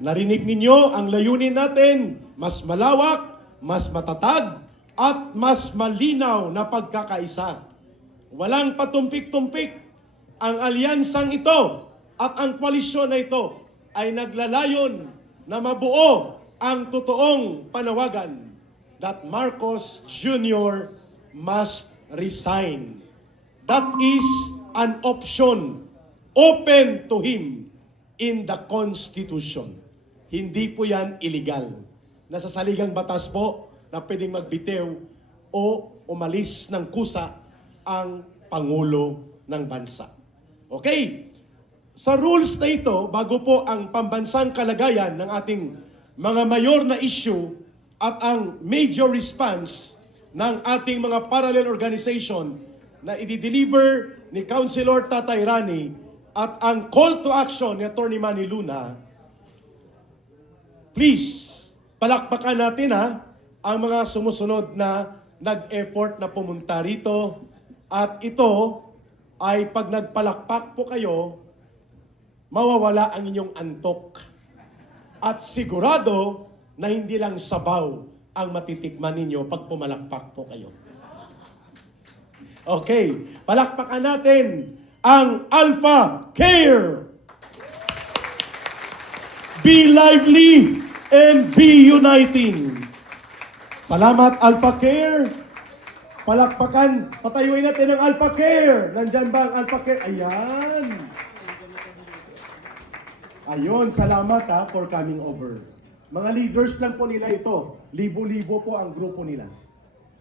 Narinig ninyo ang layunin natin, mas malawak, mas matatag, at mas malinaw na pagkakaisa. Walang patumpik-tumpik. Ang alyansang ito at ang koalisyon na ito ay naglalayon na mabuo ang totoong panawagan that Marcos Jr. must resign. That is an option open to him in the Constitution. Hindi po yan illegal. Nasa saligang batas po na pwedeng magbitiw o umalis ng kusa ang Pangulo ng Bansa. Okay? Sa rules na ito, bago po ang pambansang kalagayan ng ating mga mayor na issue at ang major response ng ating mga parallel organization na i-deliver ni Councilor Tatay Rani at ang call to action ni Atty. Manny Luna, please, palakpakan natin ang mga sumusunod na nag-effort na pumunta rito. At ito ay pag nagpalakpak po kayo, mawawala ang inyong antok. At sigurado na hindi lang sabaw ang matitikman ninyo pag pumalakpak po kayo. Okay, palakpakan natin ang Alpha Care. Be lively and be uniting. Salamat, Alpha Care. Palakpakan, patayuin natin ang Alpha Care. Nandyan ba ang Alpha Care? Ayan. Ayun, salamat for coming over. Mga leaders lang po nila ito. Libo-libo po ang grupo nila.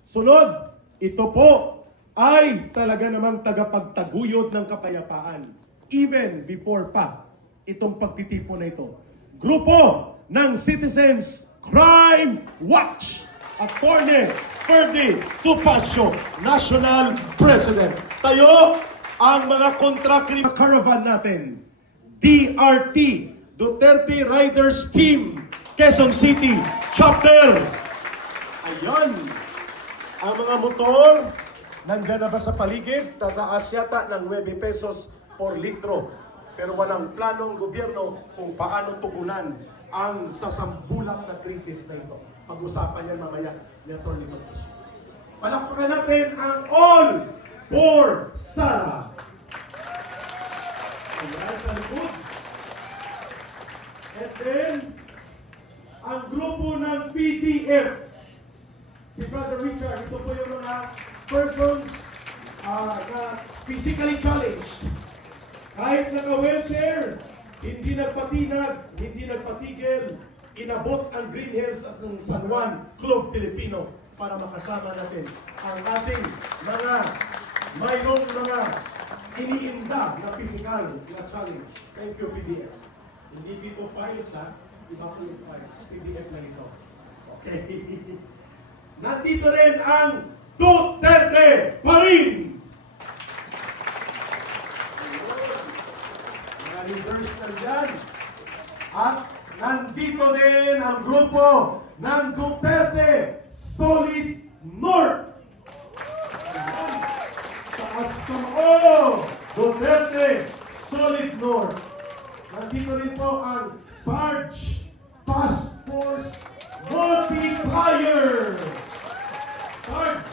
Sunod, ito po ay talaga namang tagapagtaguyod ng kapayapaan. Even before pa itong pagtitipon na ito. Grupo ng Citizens Crime Watch. Attorney Ferdy Topacio, National President. Tayo ang mga kontra-crime caravan natin. DRT, Duterte Riders Team, Quezon City, Chapter. Ayan. Ang mga motor, nandyan na ba sa paligid? Tataas yata ng 9 pesos por litro. Pero walang planong gobyerno kung paano tugunan ang sasambulang na krisis na ito. Pag-usapan yan mamaya ni Atty. Topacio. Palakpakan natin ang All for Sara. Ayan, sa likod. And then, ang grupo ng PDF. Si Brother Richard, ito po yung mga persons na physically challenged. Kahit naka-wheelchair, hindi nagpatinag, hindi nagpatigil, inabot ang Green Hills at ng San Juan Club Filipino para makasama natin ang ating mga mayroong mga iniinda na physical na challenge. Thank you, PDF. Hindi dito files iba po yung files. PDF na ito. Okay. Nandito rin ang Duterte pa rin! Mga leaders nandyan. At nandito din ang grupo ng Duterte Solid North. Taas kamao! Duterte Solid North. Nandito rin po ang Sarge Task Force Multiplier. Sarge.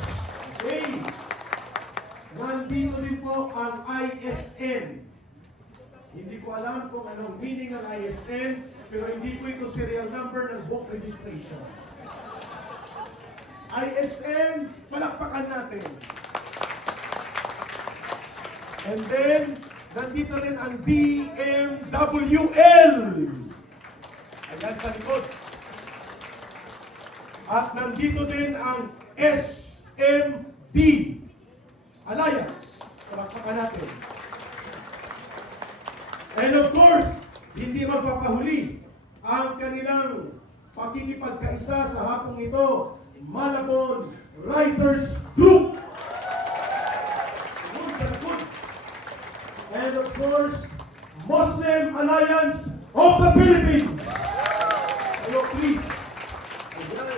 Okay. Nandito rin po ang ISN. Hindi ko alam kung anong meaning ng ISN, pero hindi po ito serial number ng book registration. ISN, palakpakan natin. And then, nandito rin ang DMWL. Ayan sa likod. At nandito din ang SMD Alliance. Palakpakan natin. And of course, hindi magpapahuli ang kanilang pakikipagkaisa sa hapong ito, Malabon Riders Group. And of course, Muslim Alliance of the Philippines. Hello, please. Ayan.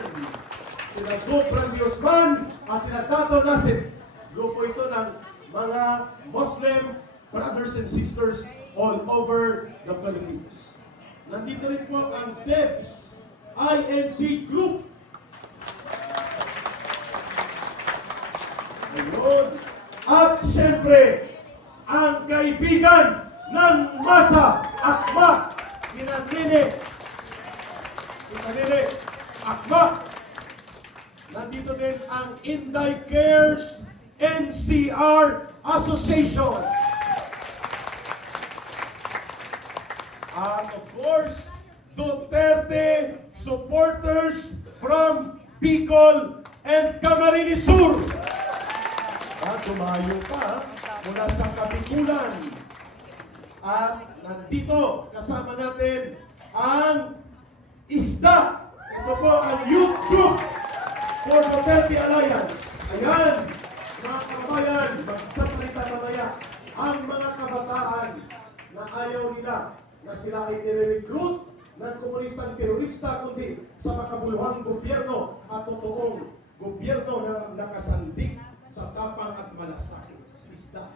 Sila Gopran Diosman at sila Tato Nasib. Grupo ito ng mga Muslim brothers and sisters all over the Philippines. Nandito rin po ang DEBS INC Group. Ayun. At siyempre, ang kaibigan ng masa, Akma, Kinanine, Akma. Nandito din ang Inday Cares NCR Association. And of course, Duterte supporters from Bicol and Camarines Sur. Tumayo pa mula sa Kapikulan. At nandito kasama natin ang ISDA. Ito po ang Youth Group for Duterte Alliance. Ayan, mga kababayan, magsasalita mamaya ang mga kabataan na ayaw nila na sila ay nire-recruit ng komunistang terorista, kundi sa makabuluhang gobyerno at totoong gobyerno na nakasandig sa tapang at malasakit. ISDA.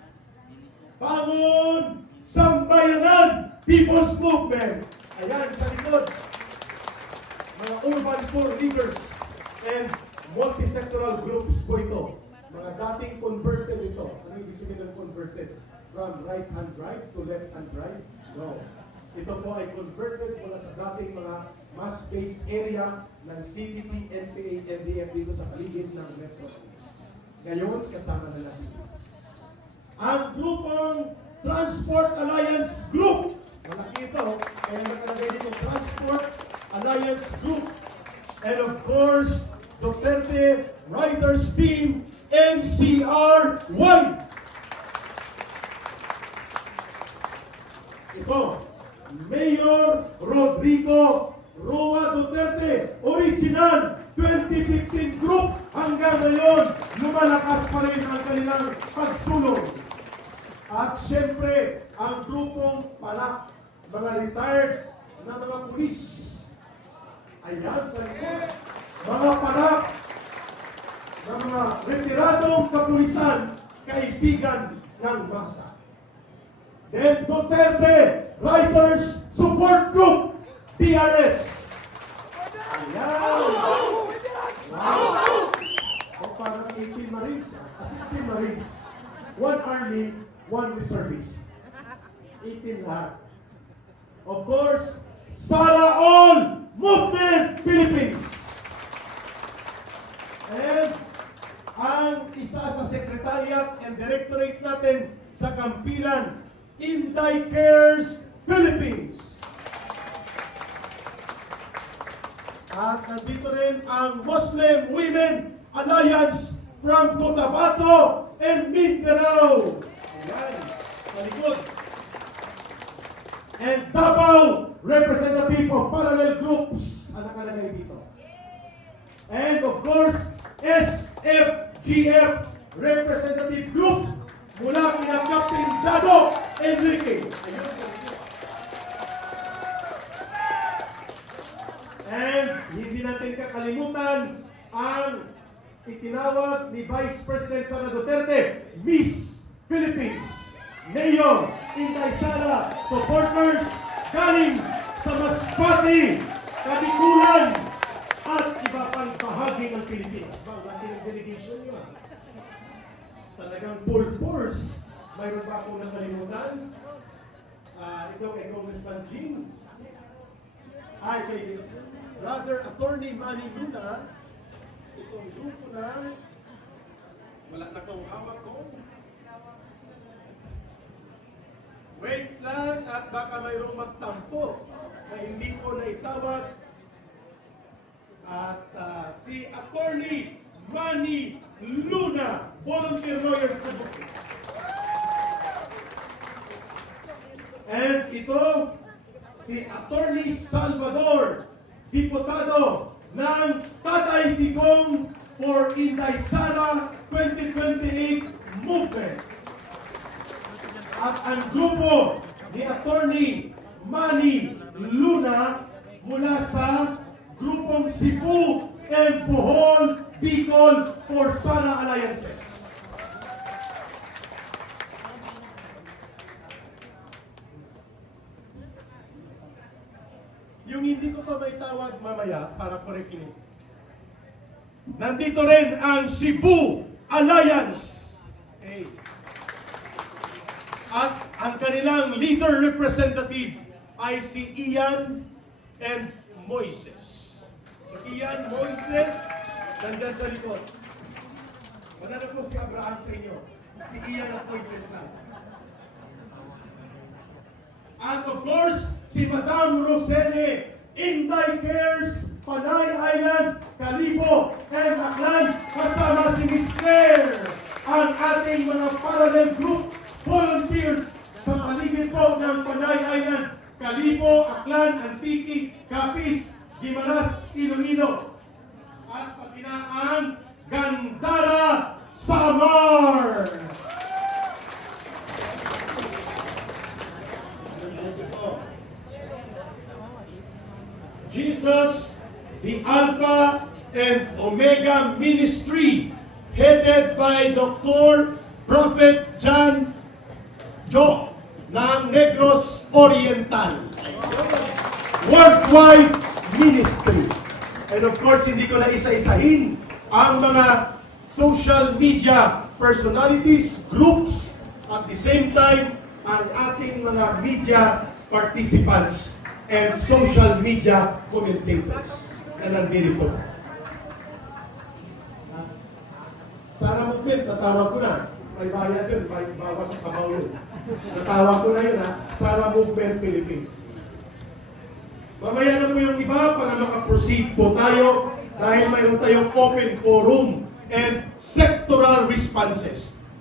Bangon Sambayanan People's Movement. Ayan, sa likod. Mga urban poor leaders and multi-sectoral groups po ito. Mga dating converted ito. Ano ibig sabihin ng converted? From right-hand drive to left-hand drive? No. Ito po ay converted mula sa dating mga mass-based area ng CPP, NPA, NDF dito sa paligid ng Metro. Ngayon, kasama na natin. Ang grupong Transport Alliance Group. Malaki ito. Kaya nakalagay dito, Transport Alliance Group. And of course, Duterte Riders Team NCRY. Ito, Mayor Rodrigo Roa Duterte, original 2015 group. Hanggang ngayon, lumalakas pa rin ang kanilang pagsulong. At siyempre, ang grupong palak, mga retired na mga pulis. Ayan sa likod. Mga palak na mga retiradong kapulisan, kaibigan ng masa. Then Duterte Riders Support Group, DRS. Ayan. Wow. O parang 18 Marines, 16 Marines. 1 Army, 1 Reservist. 18 lahat. Of course, Sara All Movement Philippines. And ang isa sa Secretariat and Directorate natin sa Kampilan, Inday Cares Philippines. At nandito rin ang Muslim Women Alliance from Cotabato and Mindanao. Ayan, sa likod. And Davao Representative of Parallel Groups ang nakalagay dito. And of course, SFGF Representative Group mula kina Captain Dado Enrique. And hindi natin kakalimutan ang itinawag ni Vice President Sara Duterte, Miss Philippines, Mayor Inday Sara, supporters galing sa Masbate, Kabikulan, at iba pang bahagi ng Pilipinas. Laki ng delegation nyo. Talagang full force. Mayroon ba akong nakalimutan? Ito kay Congressman Jean. Ay, kay Brother Attorney Manny Luna. Itong grupo na wala na kong hawak ko. Wait lang at baka mayroong magtampo na hindi ko naitawag. At si Attorney Manny Luna, Volunteer Lawyers Advocates. And ito, si Attorney Salvador, Diputado ng Tatay Digong for Inday Sara 2028 Movement. At ang grupo ni Attorney Manny Luna mula sa grupong Cebu and Bohol Bicol for Sara Alliances. yung hindi ko pa may tawag mamaya para correctly. Nandito rin ang Cebu Alliance. Okay. At ang kanilang leader representative ay si Ian and Moises. So Ian, Moises, nandyan sa likod. Wala na po si Abraham sa inyo. Si Ian at Moises lang. And of course, si Madam Rosene, Inday Cares, Panay Island, Calibo, and Aklan, kasama si Miss Claire, ang ating mga parallel group volunteers sa paligid po ng Panay Island, Calibo, Aklan, Antique, Capiz, Guimaras, Iloilo, at pati na ang Gandara, Samar. Jesus, the Alpha and Omega Ministry, headed by Dr. Prophet John Jo ng Negros Oriental. Worldwide Ministry. And of course, hindi ko na isa-isahin ang mga social media personalities, groups, at the same time, ang ating mga media participants and social media commentators na nandito. Sara Mugpit, natawag ko na. May bayad yun, may bawas sa sabaw yun. Natawag ko na yun, ha? Sara Movement Philippines. Mamaya na po yung iba para makaproceed po tayo dahil mayroon tayong open forum and sectoral responses.